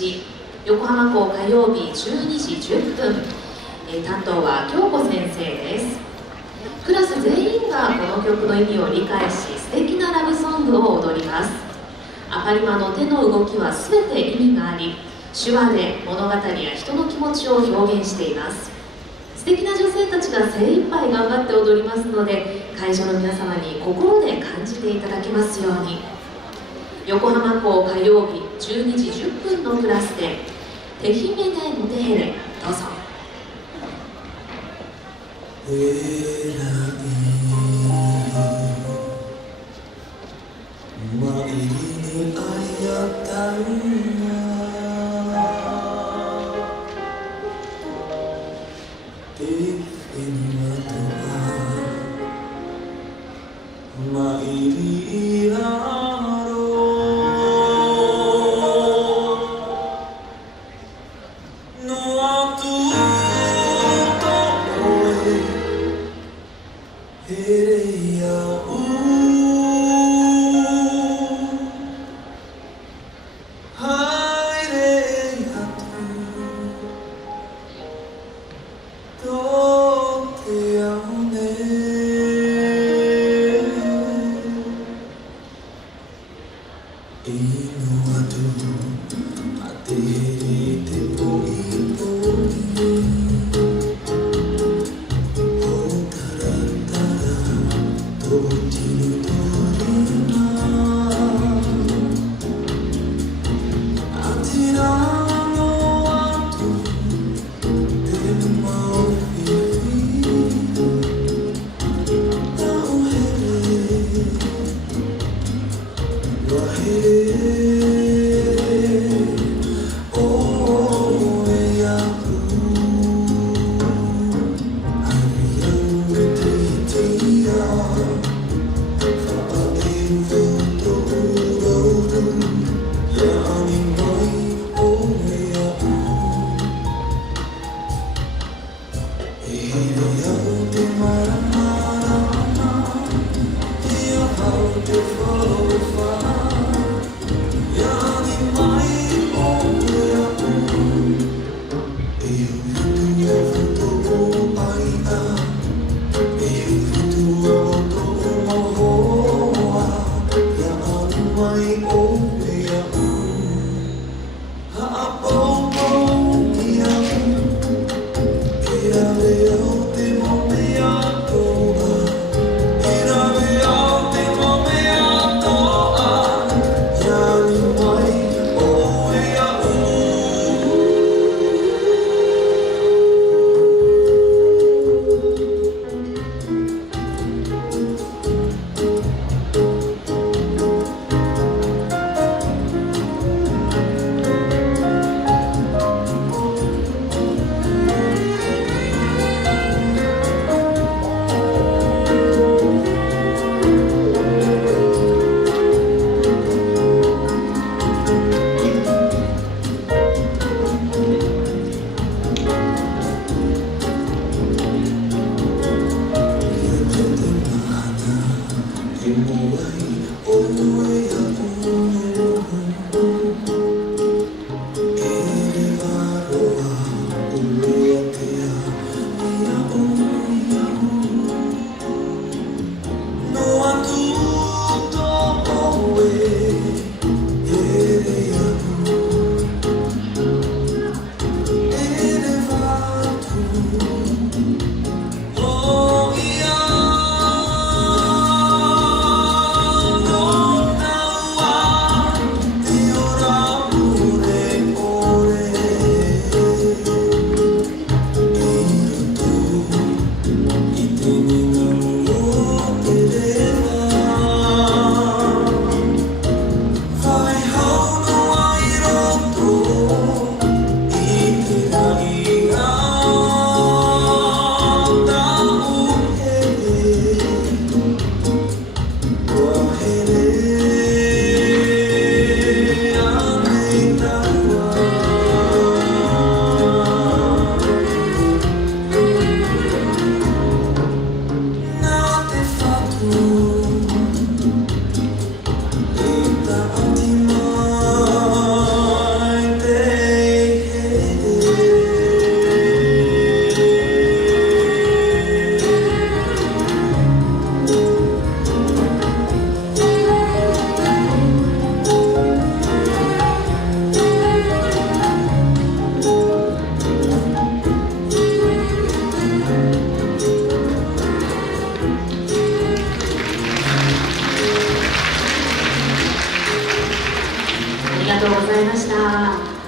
ち、横浜校火曜日12時10分、担当は京子先生です。クラス全員がこの曲の意味を理解し、素敵なラブソングを踊ります。アパリマの手の動きは全て意味があり、手話で物語や人の気持ちを表現しています。素敵な女性たちが精一杯頑張って踊りますので、会場の皆様に心で感じていただけますように。横浜校火曜日12時10分のクラスで「テヒメネモテヘレ」どうぞ。とうございました。